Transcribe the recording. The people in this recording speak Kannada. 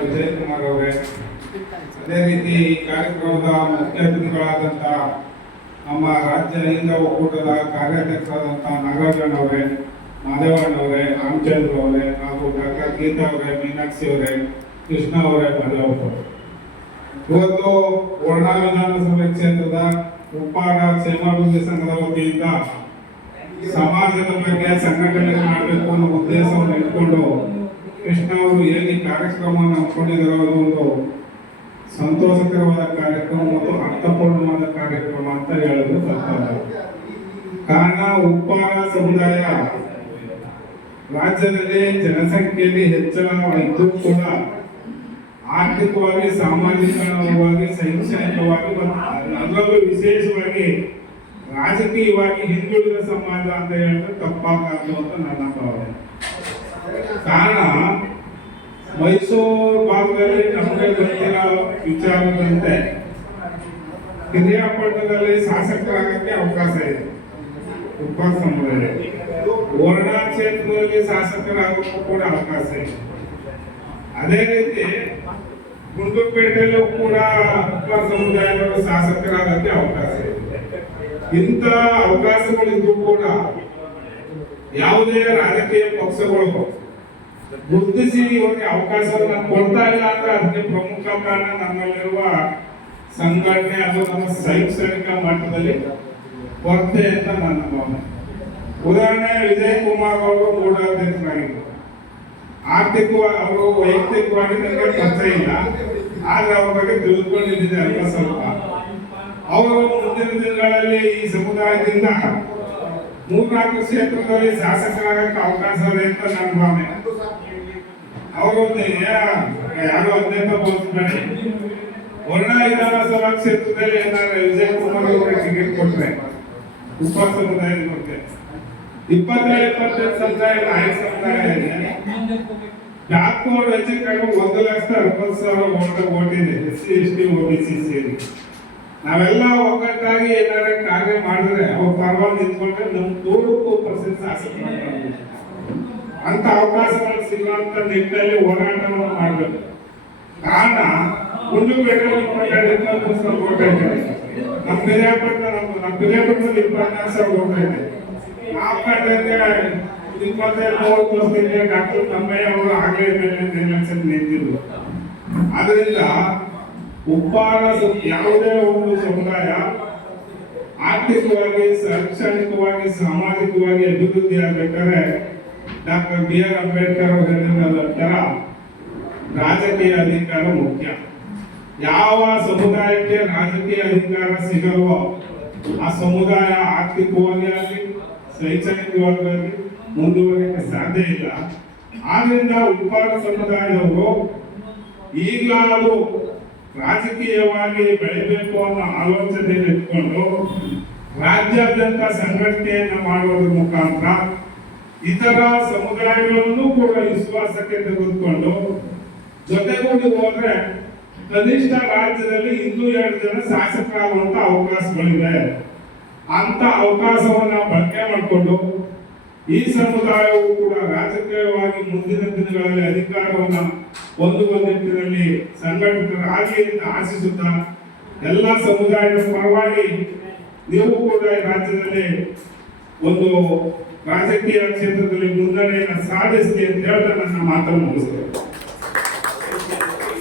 ವಿಜಯಕುಮಾರ್ ಅವರೇ, ಅದೇ ರೀತಿ ಈ ಕಾರ್ಯಕ್ರಮದ ಮುಖ್ಯ ಅತಿಥಿಗಳಾದಂಥ ನಮ್ಮ ರಾಜ್ಯ ಹಿಂದ ಒಕ್ಕೂಟದ ಕಾರ್ಯಾಧ್ಯಕ್ಷರಾದಂಥ ನಾಗರಾಜಣ್ಣ ಅವರೇ, ಮಾದೇವಣ್ಣ ಅವರೇ, ರಾಮಚಂದ್ರ ಅವರೇ, ಹಾಗೂ ಡಾಕ್ಟರ್ ಗೀತಾ ಅವರೇ, ಮೀನಾಕ್ಷಿ ಅವರೇ, ಕೃಷ್ಣ ಅವರೇ, ಮಾದೇವಪ್ಪ. ಇವತ್ತು ವರ್ಣಾ ವಿಧಾನಸಭೆ ಕ್ಷೇತ್ರದ ಉಪ್ಪಾರ ಕ್ಷೇಮಾಭಿವೃದ್ಧಿ ಸಂಘದ ವತಿಯಿಂದ ಸಮಾಜದ ಬಗ್ಗೆ ಸಂಘಟನೆ ಮಾಡಬೇಕು ಅನ್ನೋ ಉದ್ದೇಶವನ್ನು ಇಟ್ಕೊಂಡು ಕೃಷ್ಣ ಅವರು ಏನು ಈ ಕಾರ್ಯಕ್ರಮವನ್ನು ಹಮ್ಮಿಕೊಂಡಿದ್ದಾರೆ ಒಂದು ಸಂತೋಷಕರವಾದ ಕಾರ್ಯಕ್ರಮ ಮತ್ತು ಅರ್ಥಪೂರ್ಣವಾದ ಕಾರ್ಯಕ್ರಮ ಅಂತ ಹೇಳಲು ತಪ್ಪಾಗ. ಕಾರಣ ಉಪ್ಪಾರ ಸಮುದಾಯ ರಾಜ್ಯದಲ್ಲಿ ಜನಸಂಖ್ಯೆಯಲ್ಲಿ ಹೆಚ್ಚಳ ಇದ್ದು ಕೂಡ ಆರ್ಥಿಕವಾಗಿ, ಸಾಮಾಜಿಕವಾಗಿ, ಶೈಕ್ಷಣಿಕವಾಗಿ ಮತ್ತು ಅದರಲ್ಲೂ ವಿಶೇಷವಾಗಿ ರಾಜಕೀಯವಾಗಿ ಹಿಂದುಳಿದ ಸಮಾಜ ಅಂತ ಹೇಳಿದ್ರೆ ತಪ್ಪಾಗಲ್ಲ ಅಂತ ನನ್ನ ಭಾವನೆ. ಕಾರಣ ಮೈಸೂರು ಭಾಗದಲ್ಲಿ ನಮಗೆ ಗೊತ್ತಿರೋ ವಿಚಾರದಂತೆ ಪಿರಿಯಾಪಟ್ಟಣದಲ್ಲಿ ಶಾಸಕರಾಗಕ್ಕೆ ಅವಕಾಶ ಇದೆ ಉಪ್ಪಾರ ಸಮುದಾಯ. ವರ್ಣಾ ಕ್ಷೇತ್ರದಲ್ಲಿ ಶಾಸಕರಾಗಕ್ಕೂ ಕೂಡ ಅವಕಾಶ ಇದೆ. ಅದೇ ರೀತಿ ಗುಂಡ್ಲುಪೇಟೆಯಲ್ಲೂ ಕೂಡ ಉಪ್ಪಾರ ಸಮುದಾಯದವರು ಶಾಸಕರಾಗಕ್ಕೆ ಅವಕಾಶ ಇದೆ. ಇಂಥ ಅವಕಾಶಗಳಿದ್ದು ಕೂಡ ಯಾವುದೇ ರಾಜಕೀಯ ಪಕ್ಷಗಳು ಗುರುತಿಸಿ ಇವರಿಗೆ ಅವಕಾಶವನ್ನು ಕೊಡ್ತಾ ಇಲ್ಲ ಅಂದ್ರೆ ಅದಕ್ಕೆ ಪ್ರಮುಖ ಕಾರಣ ನಮ್ಮಲ್ಲಿರುವ ಸಂಘಟನೆ ಅಥವಾ ನಮ್ಮ ಶೈಕ್ಷಣಿಕ ಮಟ್ಟದಲ್ಲಿ ಕೊರತೆ ಅಂತ ನನ್ನ ಭಾವನೆ. ಉದಾಹರಣೆ, ವಿಜಯಕುಮಾರ್ ಅವರು ಮೂಢಾಧ್ಯಕ್ಷರಾಗಿದ್ದರು. ಆರ್ಥಿಕವಾಗಿ ಅವರು ವೈಯಕ್ತಿಕವಾಗಿ ನನಗೆ ಪರಿಚಯ ಇಲ್ಲ, ಆದ್ರೆ ಅವ್ರ ಬಗ್ಗೆ ತಿಳ್ಕೊಂಡಿದ್ದೀನಿ ಅಲ್ಪ ಸ್ವಲ್ಪ. ಅವರು ಮುಂದಿನ ದಿನಗಳಲ್ಲಿ ಈ ಸಮುದಾಯದಿಂದ 3-4 ಕ್ಷೇತ್ರದಲ್ಲಿ ಶಾಸಕರಾಗಕ್ಕೆ ಅವಕಾಶ ಇದೆ ಅಂತ ನನ್ನ ಭಾವನೆ. ಅವರು ಯಾರು ಅತ್ಯಂತ ಬೋಧಿಸ್ಬೇಡಿ, ವರ್ಣಾ ವಿಧಾನಸಭಾ ಕ್ಷೇತ್ರದಲ್ಲಿ ಏನಾದ್ರೆ ವಿಜಯಕುಮಾರ್ ಅವರಿಗೆ ಟಿಕೆಟ್ ಕೊಟ್ರೆ ಉಪ್ಪಾರ ಸಮುದಾಯದ ಬಗ್ಗೆ 27 ಸಮುದಾಯ, 5 ಸಮುದಾಯ ಇದೆ. ಬ್ಯಾಕ್ವರ್ಡ್ ಹೆಚ್ಚಿಗೆ 1,60,60,000 ಓಟಿದೆ SC ST OBC ಸೇರಿ. ನಾವೆಲ್ಲ ಒಗ್ಗಟ್ಟಾಗಿ ಏನಾದ್ರೆ ಕಾರ್ಯ ಮಾಡಿದ್ರೆ ಅವ್ರ ಪರವಾಗಿ ನಿಂತ್ಕೊಂಡ್ರೆ ನಮ್ 100% ಶಾಸಕ ಅಂತ ಅವಕಾಶಗಳು ಸಿಗುವಂತ ನಿಟ್ಟಿನಲ್ಲಿ ಹೋರಾಟವನ್ನು ಮಾಡಬೇಕು. ಕಾರಣ ಗುಂಡ್ಲುಪೇಟೆಯಲ್ಲಿ 22,000 ಓಟ್ ಐತೆ, ನಮ್ಮ ಪಿರಿಯಾಪಟ್ಟಣದಲ್ಲಿ 24,000 ಓಟ್ ಐತೆ. ನಾವು ಕಂಡ್ರೆ 25-30 ವರ್ಷದಿಂದ ಡಾಕ್ಟರ್ ತಮ್ಮಯ್ಯ ಅವರು ಆಗಲೇ ಎಲೆಕ್ಷನ್ ನಿಂತಿದ್ರು. ಆದ್ರಿಂದ ಉಪ್ಪಾರ ಯಾವುದೇ ಒಂದು ಸಮುದಾಯ ಆರ್ಥಿಕವಾಗಿ, ಶೈಕ್ಷಣಿಕವಾಗಿ, ಸಾಮಾಜಿಕವಾಗಿ ಅಭಿವೃದ್ಧಿ ಆಗಬೇಕಾದ್ರೆ ಡಾಕ್ಟರ್ BR ಅಂಬೇಡ್ಕರ್ ಅವರು ಹೇಳಿದ ರಾಜಕೀಯ ಅಧಿಕಾರ ಮುಖ್ಯ. ಯಾವ ಸಮುದಾಯಕ್ಕೆ ರಾಜಕೀಯ ಅಧಿಕಾರ ಸಿಗಲ್ವೋ ಆ ಸಮುದಾಯ ಆರ್ಥಿಕವಾಗಿ ಆಗಲಿ, ಶೈಕ್ಷಣಿಕವಾಗಿ ಆಗಲಿ ಮುಂದುವರಿಯಕ್ಕೆ ಸಾಧ್ಯ ಇಲ್ಲ. ಆದ್ರಿಂದ ಉಪ್ಪಾರ ಸಮುದಾಯದವರು ಈಗಲಾದರೂ ರಾಜಕೀಯವಾಗಿ ಬೆಳೆಯಬೇಕು ಅನ್ನೋ ಆಲೋಚನೆಯನ್ನು ಇಟ್ಕೊಂಡು ರಾಜ್ಯಾದ್ಯಂತ ಸಂಘಟನೆಯನ್ನು ಮಾಡುವುದರ ಮುಖಾಂತರ ಇತರ ಸಮುದಾಯಗಳನ್ನು ಕೂಡ ವಿಶ್ವಾಸಕ್ಕೆ ತೆಗೆದುಕೊಂಡು ಜೊತೆಗೂಡಿ ಹೋದ್ರೆ ಕನಿಷ್ಠ ರಾಜ್ಯದಲ್ಲಿ 2 ಜನ ಶಾಸಕರಾಗುವಂತ ಅವಕಾಶಗಳಿವೆ. ಅಂತ ಅವಕಾಶವನ್ನ ಬಳಕೆ ಮಾಡಿಕೊಂಡು ಈ ಸಮುದಾಯವು ಕೂಡ ರಾಜಕೀಯವಾಗಿ ಮುಂದಿನ ದಿನಗಳಲ್ಲಿ ಅಧಿಕಾರವನ್ನ ಹೊಂದುವ ನಿಟ್ಟಿನಲ್ಲಿ ಸಂಘಟಿತರಾಗಿ ಆಶಿಸುತ್ತಾ ಎಲ್ಲ ಸಮುದಾಯದ ಪರವಾಗಿ ನೀವು ಕೂಡ ಈ ರಾಜ್ಯದಲ್ಲಿ ಒಂದು ರಾಜಕೀಯ ಕ್ಷೇತ್ರದಲ್ಲಿ ಮುನ್ನಡೆಯನ್ನು ಸಾಧಿಸಿ ಅಂತ ಹೇಳ್ತಾ ನನ್ನ ಮಾತನ್ನು ಮುಗಿಸ್ತೇನೆ.